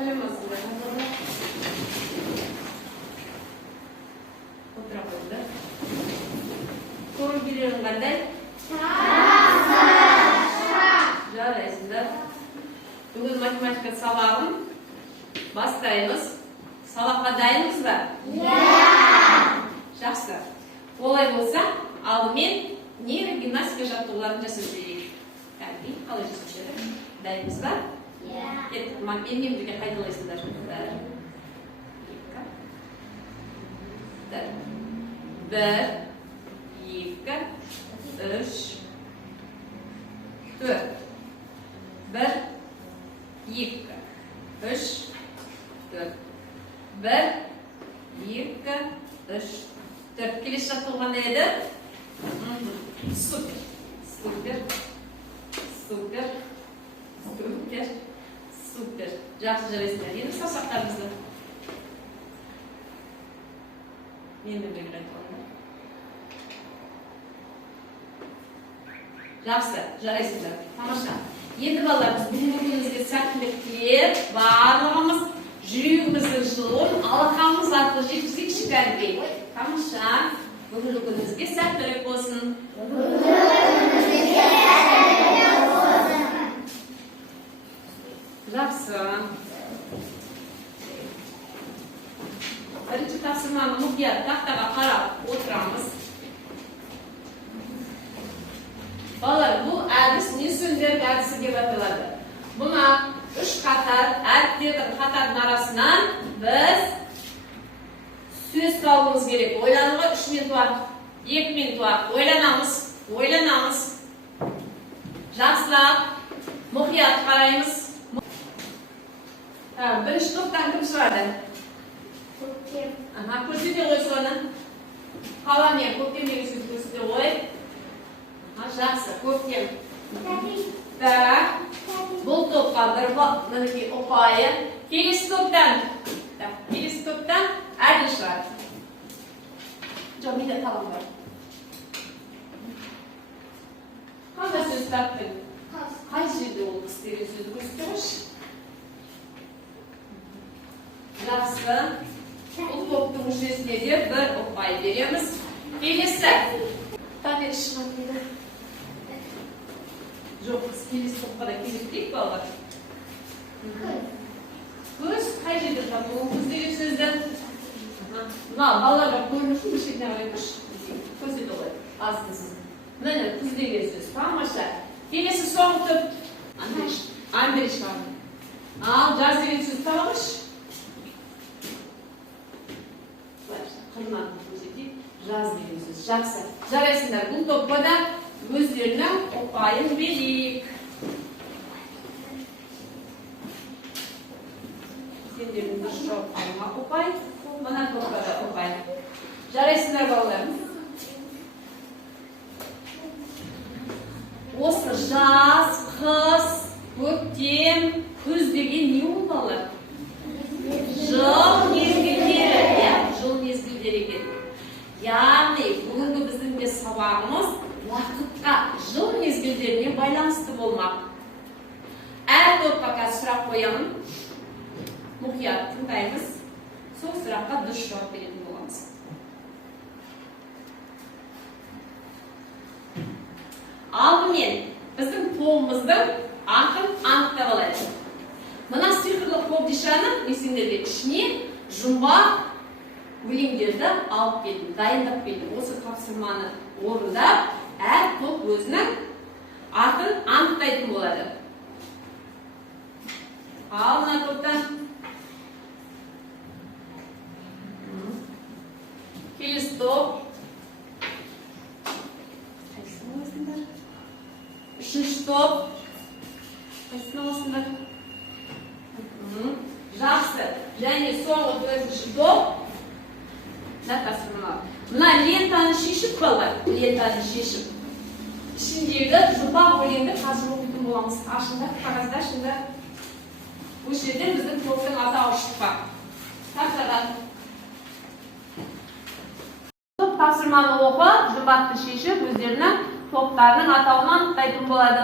Саламатсыздар. Отыра қойыңдар. Көңіл-күйлерің қандай? Жарайсыздар. Бүгін математика сабағын бастаймыз. Сабаққа дайынбыз ба? Жақсы. Олай болса, алдымен нейрогимнастика жаттығуларын жасап жіберейік. Кәдімгі қалай жасап жібереді? Дайынбыз ба? Менімен бірге қайталайсыздар. Бір, екі, үш, төрт. Бір, екі, үш, төрт. Бір, екі, үш, төрт. Келесі жаттығу еді? Супер. Супер. Супер. Супер. Супер. Жақсы жарайсыңдар. Енді саусақтарымызды. Менімен бірге айтқандар. Жақсы, жарайсыңдар. Тамаша. Енді балаларымыз бүгінгі күнімізге сәттілік тілеп, барлығымыз жүрегіміздің жылуын алақанымыз арқылы жеткізейікші кәдімгі. Тамаша. Бүгінгі күнімізге сәттілік болсын. Жақсы. Бірінші тапсырманы мұқият тақтаға қарап отырамыз. Балалар, бұл әдіс не сөздердің әдісі деп аталады. Бұна үш қатар, әріптердің қатардың арасынан біз сөз табуымыз керек. Ойлануға 3 минут уақыт, 2 минут уақыт. Ойланамыз. Жақсылап, мұқият қараймыз. Бірінші топтан кім сұрады? Көктем. Көрсете ғой соны. Қаламен көктем деген сөз көрсете ғой. Жақсы, көктем. Бұл топқа бір ұпайы. Келесі топтан әділ шығады. Жоқ, менде қалам бар. Қандай сөз таптың? Қай жерде ол қыс деген сөзді көрсете қойшы? Жақсы. Бұл топтың мүшесіне де бір ұпай береміз. Келесі. Тамер шығады деді. Жоқ, біз келесі топқа да келіп балалар. Көз қай жерде жатыр? Ол көз деген сөзді. Балаларға көрініп бір шетіне қарай көрші. Көрсете ғой. Астынсыз. Міне, көз деген сөз. Тамаша. Келесі соңғы топ. Андрей шығады. Ал, жаз деген сөз табағыш. Қырнатын көрсетейік. Жаз деген сөз. Жақсы. Жарайсыңдар. Бұл топқа да өздерінің ұпайын берейік. Сендердің дұрыс жауаптарыңа ұпай. Мына топқа да ұпай. Жарайсыңдар балаларым. Осы жаз, қыс, көктем, күз деген не ол балалар? Жыл мезгілдері. Жыл мезгілдері екен. Яғни бүгінгі біздің де сабағымыз уақытқа, жыл мезгілдеріне байланысты болмақ. Әр топқа қазір сұрақ қоямын. Мұқият тыңдаймыз. Сол сұраққа дұрыс жауап беретін боламыз. Алдымен біздің қолымыздың атын анықтап алайық. Мына сиқырлы қобдишаны сендерге ішіне жұмбақ өлеңдерді алып келдім, дайындап келдім. Осы тапсырманы орындап, әр топ өзінің атын анықтайтын болады. Ал мына топтан келесі топ. Үшінші топ. Қайсыны аласыңдар? Жақсы. Және соңғы 4-ші топ. Мына лентаны шешіп балалар. Лентаны шешіп. Ішіндегі жұмбақ өлеңді қазір оқитын боламыз. Ашыңдар, қағазда ашыңдар. Осы жерден біздің топтың атауы шықпақ. Тақтадан. Топ тапсырманы оқып, жұмбақты шешіп, өздерінің топтарының атауын анықтайтын болады.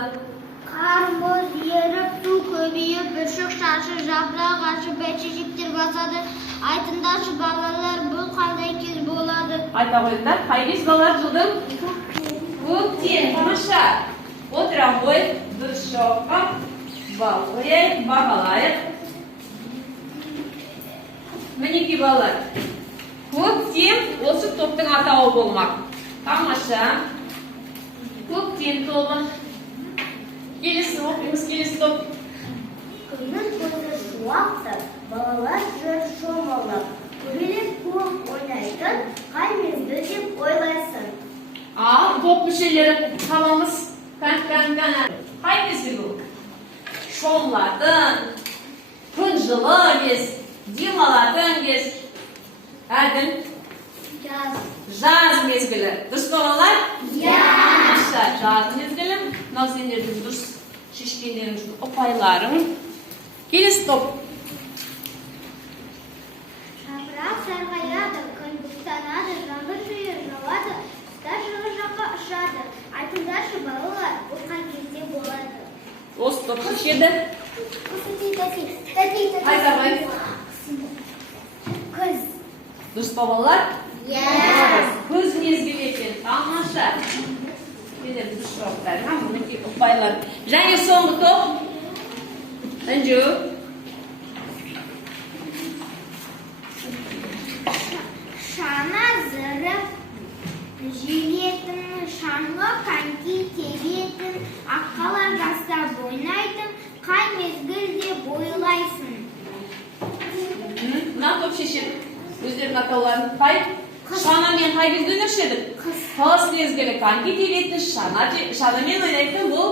Qar muz erib, suv ko'payib, burchak shashib, jabrak ochib, bachishiktir bosadi. Aytinglarchi bolalar, bu qanday kez bo'ladi? Ayta qo'yinglar. Qaysi bolalar жылдың? Ko'kten. Tomosha. O'tira qo'y, burchakqa bal qo'yaylik, бағалайық. Мінекей балалар. Көктем осы топтың атауы болмақ. Тамаша. Көктем тобы. Келесі оқимыз, келесі топ. Күннің көзі шуақты, балалар жүр шомылып. Көбелек көк ойнайтын, қай мезгіл деп ойлайсың? Топ мүшелері табамыз. Қай мезгіл бұл? Шомлатын, күн жылы кез, демалатын кез. Әділ? Жаз мезгілі. Дұрыс болғанлар? Жаз мезгілі. Мынау сендердің дұрыс шешкендерің үшін ұпайларың. Келесі топ. Жапырақ сарғаяды, күн бұлттанады, жаңбыр жиыр жауады, құстар жылы жаққа ұшады. Айтыңдаршы балалар, бұл қай кезде болады? Осы топ шешеді. Күз. Дұрыс па балалар? Күз мезгілі екен. Тамаша. Келер дұрыс жауаптар. Мінекей ұпайлар. Және соңғы топ. Інжу. Шана зырып, желетін, шаңғы коньки тебетін, аққалар жастап ойнайтын, қай мезгілде бойлайсың? Мына топ шешеді. Өздерінің атауларын қай? Шана мен қай кезде ойнашедік? Қыс мезгілі. Коньки тебетін, шанамен ойнайтын бұл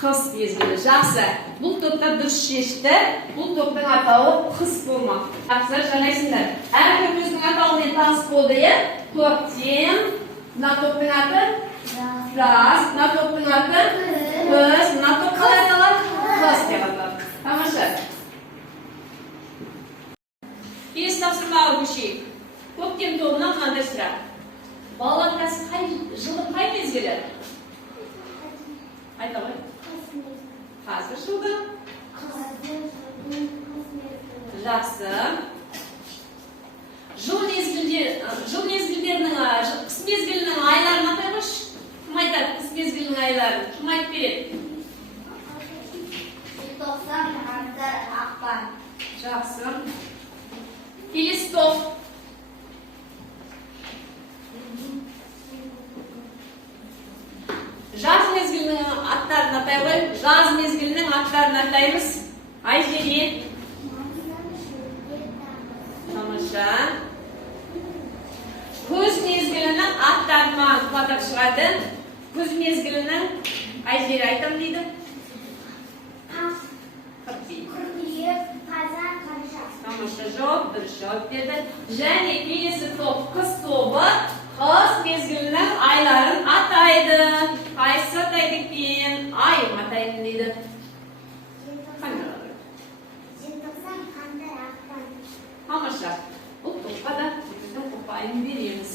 қыс мезгілі. Жақсы. Бұл топта дұрыс шешті. Бұл топтың атауы қыс болмақ. Жақсы, жарайсыңдар. Әркім өзінің атауымен таныс болды, е? Көктем. Мына топтың аты? Жаз. Мына топтың аты? Күз. Мына топ қалай аталады? Қыс деп аталады. Тамаша. Келесі тапсырмаға көшейік. Көктем тобынан мынандай сұрақ. Балалар жылдың қай мезгілі? Айта ғой. Қазір жылдың? Жақсы. Жыл мезгілдерінің, қыс мезгілінің айларын атай қойшы. Кім айтады қыс мезгілінің айларын? Кім айтып береді? Желтоқсан, қаңтар, ақпан. Жақсы. Келесі топ. Жаз мезгілінің аттарын атай қой. Жаз мезгілінің аттарын атаймыз. Айжене. Тамаша. Күз мезгілінің аттарын маған қатап шығады. Күз мезгілінің Айжене айтам дейді. Қыркүйек, қазан, қараша. Тамаша жауап, дұрыс жауап берді. Және келесі топ қыс тобы қыс мезгілінің айларын атайды. Қайсы атайды екен? Айым атайын дейді. Желтоқсан, қаңтар, ақпан. Тамаша. Бұл топқа да біздің ұпайын береміз.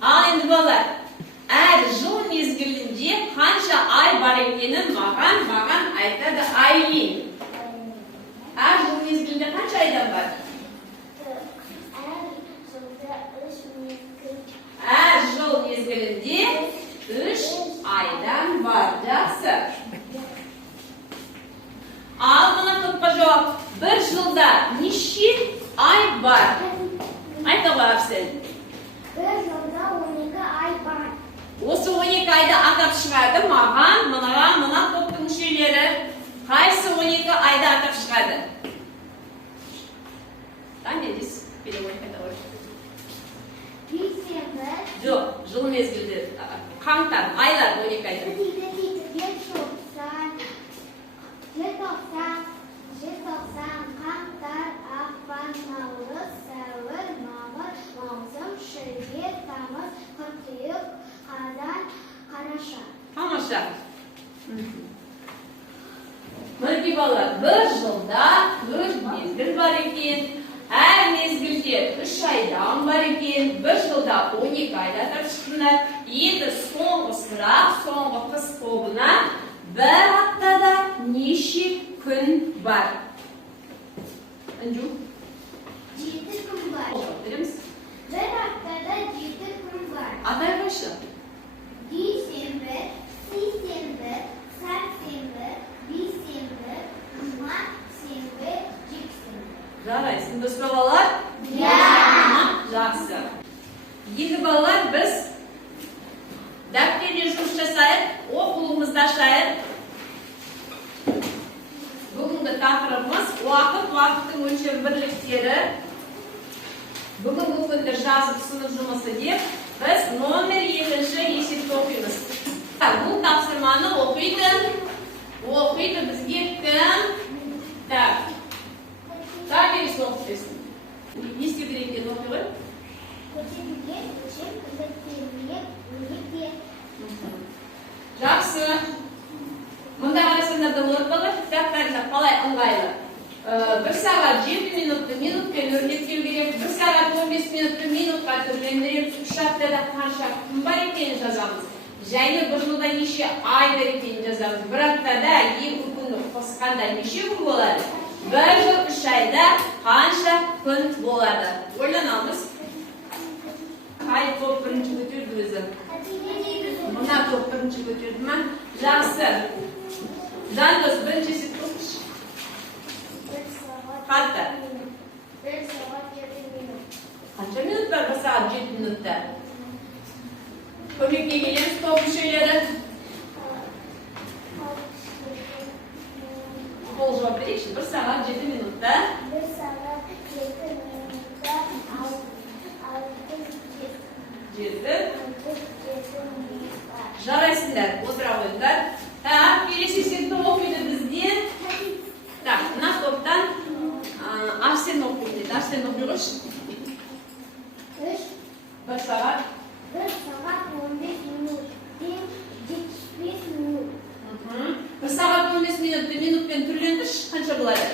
Ал енді балалар, әр жыл мезгілінде қанша ай бар екенін маған айтады Айлин. Әр жыл мезгілінде қанша айдан бар? Әр жыл мезгілінде 3 айдан бар. Жақсы. Ал мына топқа жауап. Бір жылда неше ай бар? Айта ғой сен. Бір жылда 12 ай бар. Осы 12 айды атап шығады маған, мына топтың мүшелері. Қайсы 12 айды атап шығады? Не дейсіз? Перевод қайта ғой. Дүйсенбі. Жоқ, жыл мезгілде. Қаңтар, айлар 12 айды. Желтоқсан, қаңтар, ақпан, наурыз, сәуір, мамыр, маусым, шілде, тамыз, қыркүйек, қазан, қараша. Тамаша. Мінекей балалар, бір жылда 4 мезгіл бар екен. Әр мезгілде 3 айдан бар екен. Бір жылда 12 айда атап шықтыңдар. Енді соңғы сұрақ, соңғы қыс тобына бір аптада неше күн бар? Анжу? 7 күн бар. Береміз. Bir haftada 7 gün var. Атай қойшы. Dişembe, Sişembe, Sersembe, Bişembe, Cuma, Şembe, Ciksembe. Жарайсың, біз балалар? Жақсы. Енді балалар біз дәптерде жұмыс жасайық, оқулығымызды ашайық. Бүгінгі тақырыбымыз уақыт, уақыттың өлшем бірліктері. Бүгінгі күнді жазып сынып жұмысы деп біз номер 2-ші есепті оқимыз. Бұл тапсырманы оқиды бізге кім? Так. Табелесін оқытесің. Не істеу керек екенін оқи ғой? Көтерілген, өлшем, күзеттеріне, өнеге. Жақсы. Мұнда қарасаңдарда болады бала, кітаптарында қалай ыңғайлы. 1 сағат 7 минутты минутпен өрнектеу керек, 1 сағат 15 минутты минутқа түрлендіріп, 3 аптада қанша күн бар екенін жазамыз. Және бір жылда неше ай бар екенін жазамыз. Bir аптада 2 күнді қосқанда неше күн болады? 1 жыл 3 айда қанша күн болады? Ойланамыз. Қай топ бірінші көтерді өзі? Мына топ бірінші көтерді ма? Жақсы. Жандос бірінші есеп қосыш. Қатты. 1 saat 7 minut. Қанша минут бар? 1 сағат 7 минутта. Көмекке келеміз топ мүшелері. Қол жауап берейікші. 1 сағат 7 минутта. 1 saat 7 minutta 7. Жарайсыңдар, отыра қойыңдар. Так, келесі есепті оқиды бізден. Так, мына топтан Арсен оқиды. Арсен оқи қойшы. 1 сағат 1 saat 15 minut. 75 minut. 1 сағат 15 минутты минутпен түрлендірші. Қанша болады?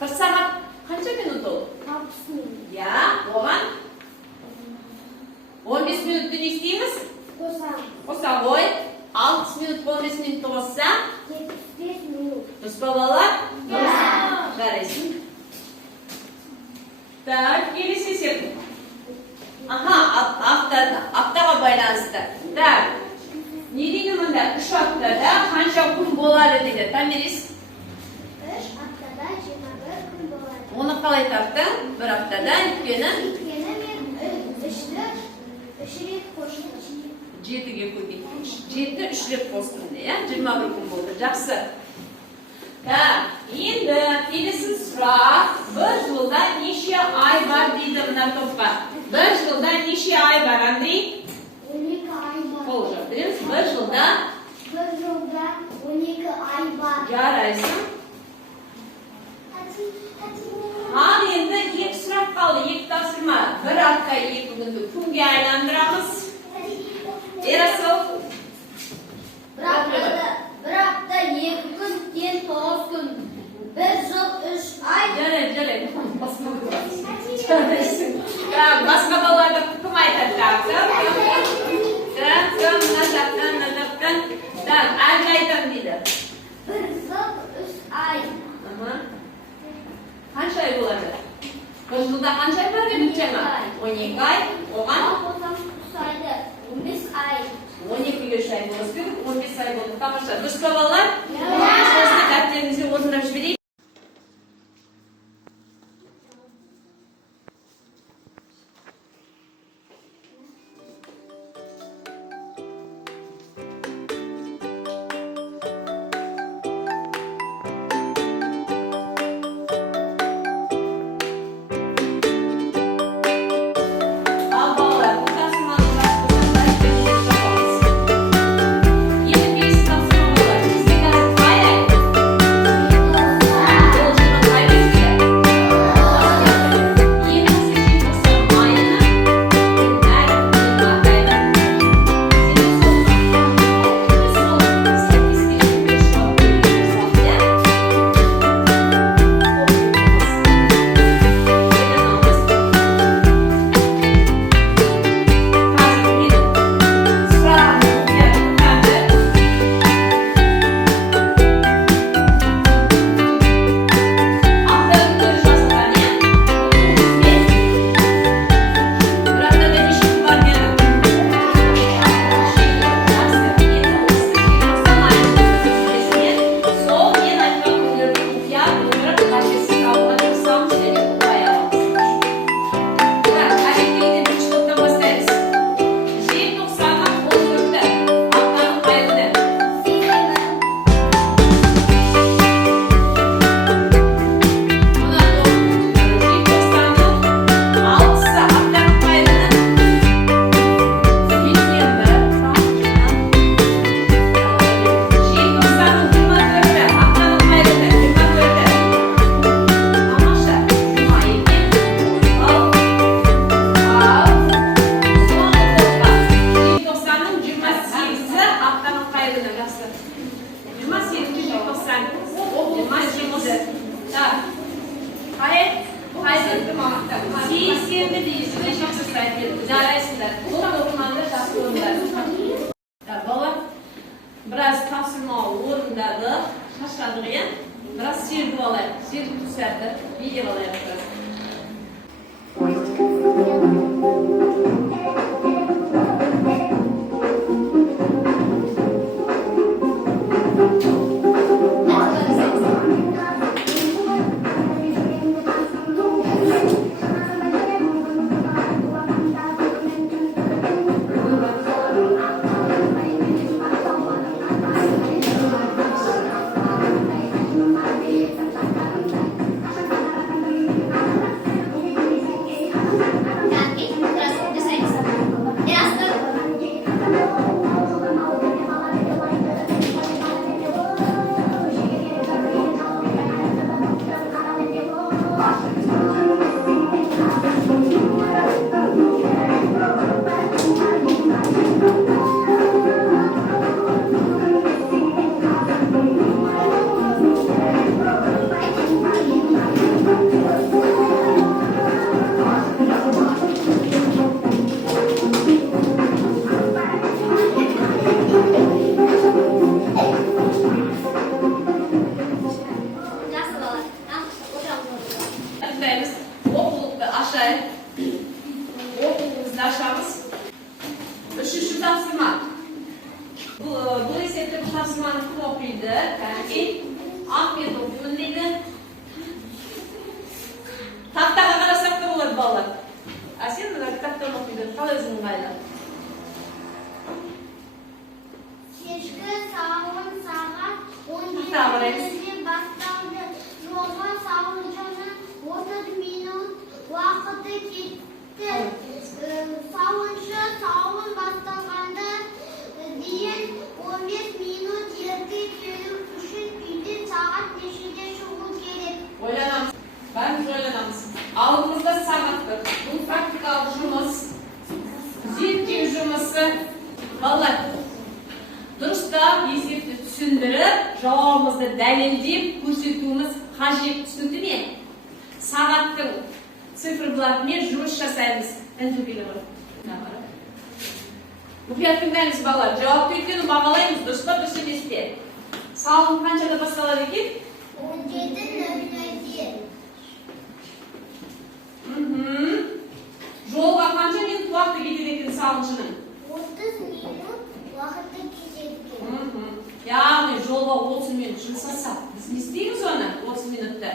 1 сағат қанша минут ол? 60 minut. Я, оған 15 минутты не істейміз? Қоса ғой. 60 минут 15 минутты қосса? 75 minut. Дұрыс па балалар? Жарайсың. Так, келесі есеп. Аптаға байланысты. Так, не дейді мұнда? 3 аптада қанша күн болады дейді. Тамирис? 3 haftada 21 gün болады. Оны қалай таптың? 1 аптада өйткені Өйткені мен 3 рет қостым. 7-ге көбейтіп. 7 3 рет қостым де, 21 күн болды. Жақсы. Так, енді келесі сұрақ. 1 жылда неше ай бар дейді мына топқа? 1 жылда неше ай бар, Андрей? 12 ay var. Қол жауап береміз. 1 жылда 1 жылда 12 ay var. жарайсың. Ал енді 2 сұрақ қалды, 2 тапсырма. 1 апта 2 күнді күнге айландырамыз. Ерасыл. Bir hafta 2 gün, ten 9 gün. 1 жыл 3 ay. Жарай. Жарайсың. Басқа балаларды кім айтады? Мына жақтан. Так, әлгі айтам дейді. 1 жыл 3 ay. Қанша ай болады? 1 жылда қанша ай бар деп айтсаңа? 12 ай. Оған? 3 ayda 15 ay. 12-ге 3 ай болса керек, 15 ай болды. Тамаша. Дұрыс па балалар? Осыны дәптеріңізге орындап жіберейік. Al балалар, бұл тапсырманы Енді келесі тапсырма болады. Бізде қазір қай сенбі дейсің, шақсыздай жарайсыңдар. Бұл оқырмандар жақсы орындады. Бала, біраз тапсырма орындады, шашқандық, иә? Біраз серді алайық, серді түсәрді, видео алайық біраз. Üçüncü tavsırma. Bu esette bu tavsırmanın kim okuydu? Kanki. Ahmet okuyun dedi. Tahtaga qarasak da болады балалар. Sen kitaptan okuydu. Қалай өзің ыңғайлы? Кешкі сауын сағат 17:00-де басталды. Жолға сауыншының 30 минут уақыты кетті. Сауыншы сауын басталғанда дейін 15 минут ерте келу үшін үйден сағат нешеде шығу керек? Ойланамыз. Бәріміз ойланамыз. Алдымызда сағат бар. Бұл практикалық жұмыс, зерттеу жұмысы. Балалар, дұрыстап есепті түсіндіріп, жауабымызды дәлелдеп көрсетуіміз қажет, түсінді ме? Сағаттың цифрларымен жұмыс жасаймыз. Мұқият тыңдаңыз балалар. Жауапты өйткені бағалаймыз, дұрыс па, дұрыс емес пе? Салым қаншада басталады екен? 17:00-де. Жолға қанша минут уақыты кетеді екен салымшының? 30 минут уақыты кетеді. Яғни жолға 30 минут жұмсаса, біз не істейміз оны 30 минутта?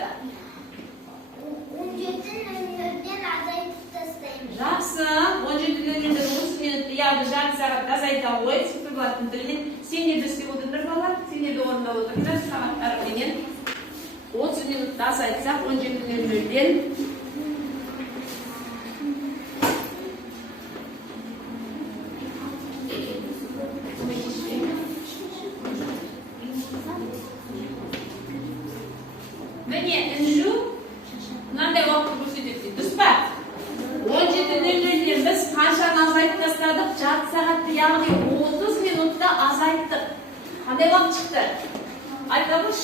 17:00-ден азайтып тастаймыз. Жақсы, 17:00-ден 30 минутты, яғни жарты сағат азайта қойып, цифрлардың тілінен сендерді істеп отырдыр балалар, сендерді орындап отырдыр, сағаттарменен 30 минутты азайтсақ 17:00-ден Міне, інжу, мынандай уақытты көрсетеді. Дұрыс па? 17:00-ден біз қаншаны азайтып тастадық? Жарты сағатты, яғни 30 минутта азайттық. Қандай уақыт шықты? Айтамыз.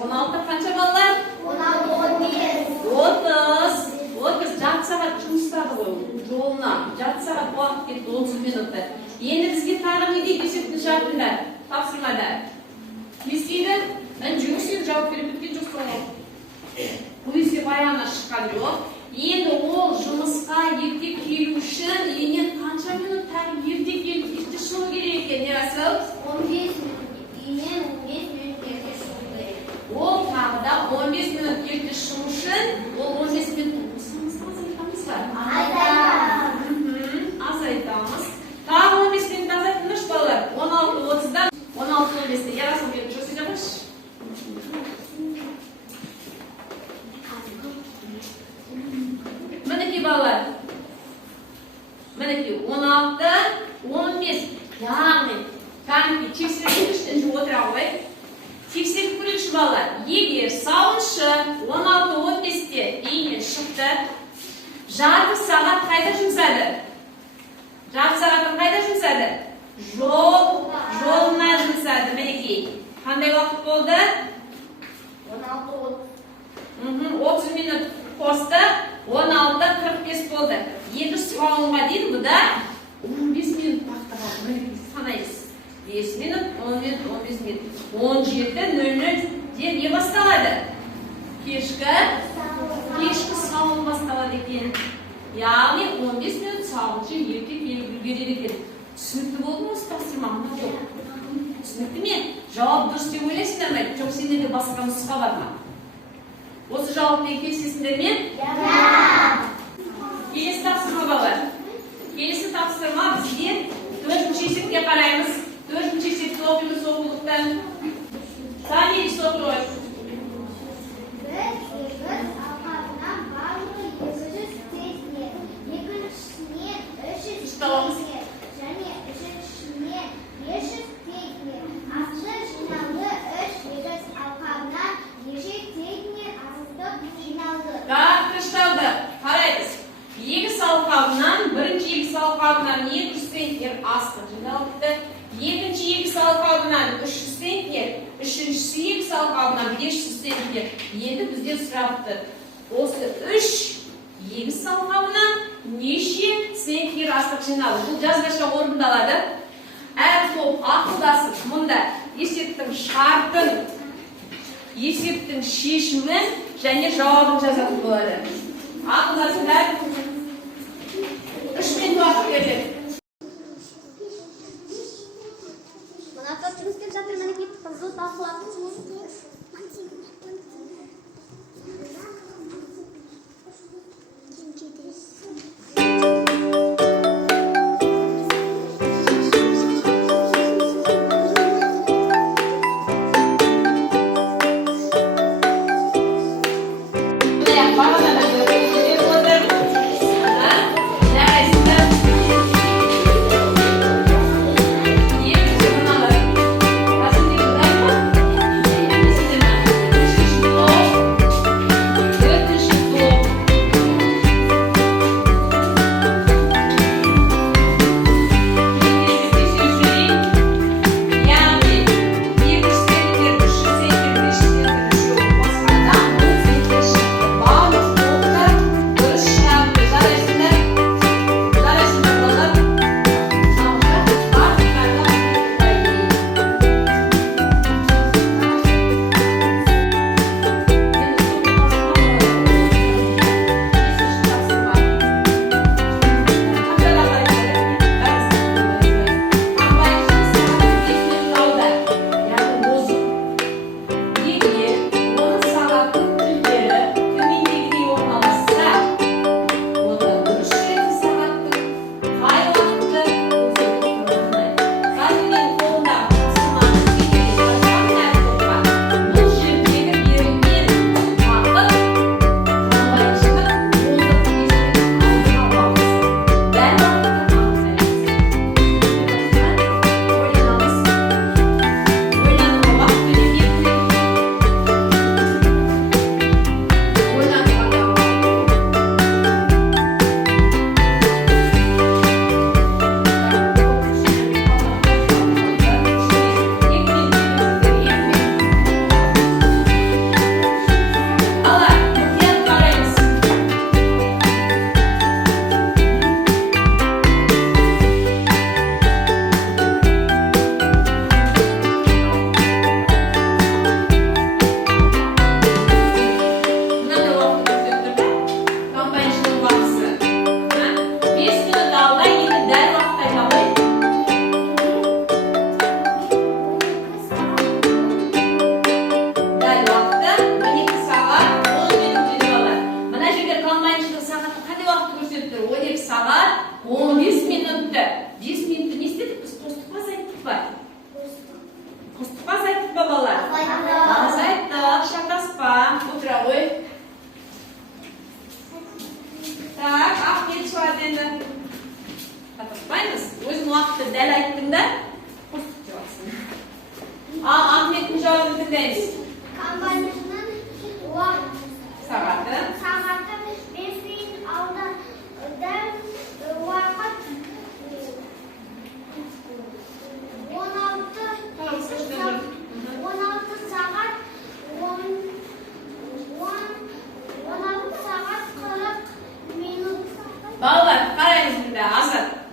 16 қанша балалар? 30 жарты сағат жұмыстады ғой жолына. Жарты сағат уақыт кетті 30 минутта. Енді бізге тағы не дейді есептің шартында? Тапсырмада. Не істейді? Жүрсен жауап беріп кеткен жоқ соңы. Бұл есеп аяғына шыққан жоқ. Енді ол жұмысқа ерте келу үшін енен қанша минут тағы ерте келіп ерте шығу керек екен, не Расыл? 15 минут. Енен 15 минут ерте шығу керек. Ол тағы да 15 минут ерте шығу үшін ол 15 минут азайтамыз ба? Азайтамыз. Тағы 15 минут азайтылмыш балалар. 16:30-дан 16:15-те. Ярасыл беріп жүрсіне қойшы. Мінекей балалар. Мінекей 16:15. Яғни кәдімгі тексеріп көрші отыра ғой. Тексеріп көрші балалар. Егер сауыншы 16:15-те үйінен шықты, жарты сағат қайда жұмсады? Жарты сағатын қайда жұмсады? Жолына жұмсады. Мінекей. Қандай уақыт болды? 30 минут қосты. 16:45 болды. Енді сауынға дейін бұда 15 минут уақыт қалды. Мінекей санайыз. 5 минут, 10 минут, 15 минут. 17:00-де не басталады? Кешкі сауын басталады екен. Яғни 15 минут сауыншы ерте келіп береді екен. Түсінікті болды ма, ұстасырма? Түсінікті ме? Жауап дұрыс деп ойлайсыңдар ма? Жоқ, сендерде басқа нұсқа бар ма? Осы жауаппен келісесіңдер ме? Келесі тапсырма балалар. Келесі тапсырма бізге 4-ші есепке қараймыз. 4-ші есепті оқимыз оқулықтан. Сами Сокрой. Қышталды. Қарайыз. Егіс алқабынан, бірінші егіс алқабынан 200 центнер астық жиналыпты. Екінші егіс алқабынан 300 центнер, үшіншісі егіс алқабынан 500 центнер. Енді бізден сұрапты. Осы 3 егіс алқабынан неше центнер астық жиналды? Бұл жазбаша орындалады. Әр топ ақылдасып, мұнда есептің шартын, есептің шешімін және жауабын жазатын болады. Ақылдасыңдар. 3 минут уақыт беріледі. Мына топ жұмыс істеп жатыр, мінекей қызу талқылап. Ahmet'in cevabını dinleyiz. Kampanyanın Saati. Saati mesleğin aldan vakit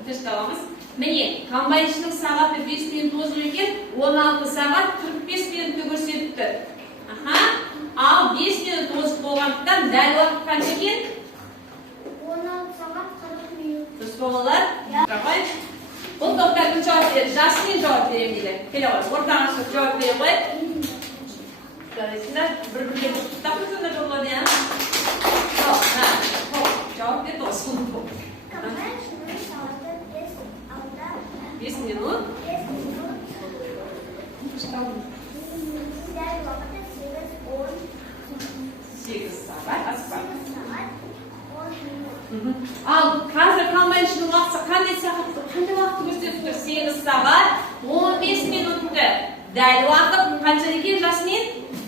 Тіршіп аламыз. Міне, комбайншының сағаты 5 минут озып екен, 16 сағат 45 минутты көрсетті. Ал 5 минут озып болғандықтан дәл уақыт қанша екен? 16 сағат 40 минут. Дұрыс болғандар? Бұл топтардың жауап береді. Жасымен жауап беремін дейді. Келе ғой, ортаға шығып жауап бере қойып. Жарайсыңдар, бір-бірге құттықтап өтсеңдер болады, иә? Жауап берді осы. Комбайншының сағаты 5 минут. 5 минут. Дәл уақыты 8 сағат. 8 сағат 10 минут. Ал қазір комбайншының уақыты қандай уақытты көрсетіп тұр? 8 сағат 15 минутты. Дәл уақыт қанша екен жасымен?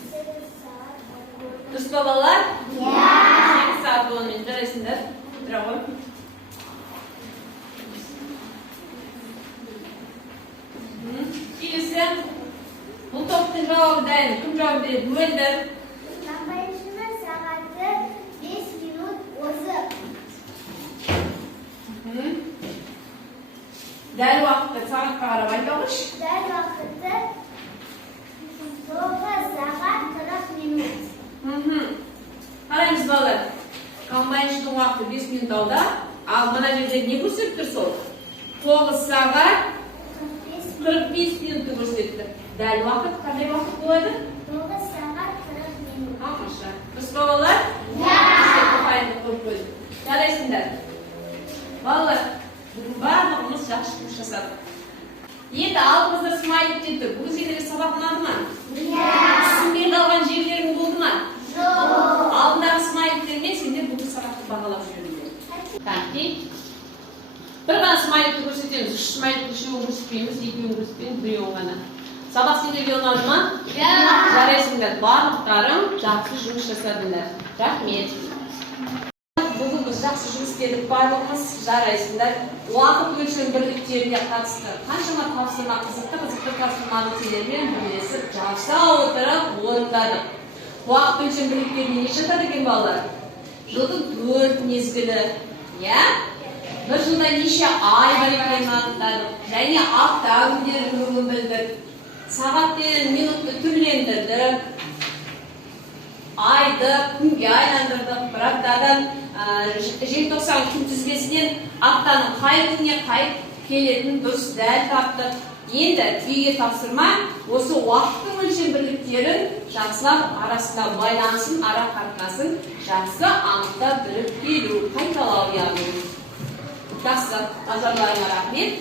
8 сағат 10 минут. Дұрыс па балалар? 8 сағат 10 минут. Жарайсыңдар? Тұра ғой. Келесі. Бұл топтың жауабы дайын. Кім жауап береді? Мөлдір. Комбайншының сағаты 5 минут озып. Дәл уақытты сағатқа қарап айтпағыш. Дәл уақыты 9 сағат 40 минут. Қараймыз балалар. Комбайншының уақыты 5 минут алда. Ал мына жерде не көрсетіп тұр сол? 9 сағат 45 минутты көрсетті. Дәл уақыт қандай уақыт болады? 9 сағат 40 минут. Ақырша. Дұрыс па балалар? Иә! Жарайсыңдар. Балалар, бүгін барлығымыз жақсы жұмыс жасадық. Енді алдымызда смайликтер тұр. Бұл жерлерге сабақ ұнады ма? Иә! Түсінбей қалған жерлерің болды ма? Жоқ! Алдындағы смайликтермен сендер бүгін сабақты бағалап жүріңдер. Қанти? Бір ғана смайликті көрсетеміз. 3 смайликті үшеуін көрсетпейміз, екеуін көрсетпейміз, біреуін ғана. Сабақ сендерге ұнады ма? Иә! Жарайсыңдар. Барлықтарың жақсы жұмыс жасадыңдар. Рахмет. Бүгін біз жақсы жұмыс істедік, барлығымыз. Жарайсыңдар. Уақыт өлшем бірліктеріне қатысты қаншама тапсырма, қызықты тапсырманы сендермен бірлесіп жабыса отырып орындадық. Уақыт өлшем бірліктеріне не жатады екен балалар? Жылдың 4 мезгілі. Иә? Бір жылда неше ай бар екенін анықтадық. Және апта күндерін білдік. Сағат пен минутты түрлендірдік. Айды күнге айландырдық. Бір аптадан желтоқсан күнтізбесінен аптаның қай күніне қай келетінін дұрыс дәл таптық. Енді үйге тапсырма осы уақыттың өлшем бірліктерін жақсылап арасында байланысын, ара қатынасын жақсы анықтап біліп келу, қайталау яғни. Жақсы, назарларыңа рахмет.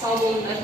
Сау болыңдар.